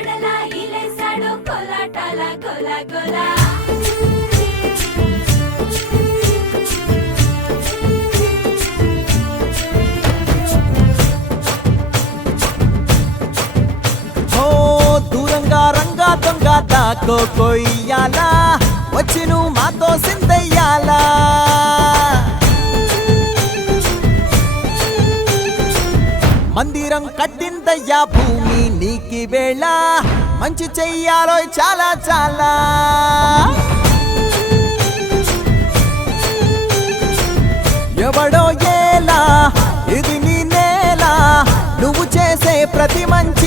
వాడలా ఇలేసాడు కోలాటాల గోల గోల దూరంగా రంగా దొంగ దాకో కొయ్యాలా వచ్చి నువ్వు మాతో సిందయ్యాలా మందిరం కట్టిందయ్యా భూమి నీకి వేళ మంచి చెయ్యాలో చాలా చాలా ఎవడో ఏలా ఇది నీ నేల నువ్వు చేసే ప్రతి మంచి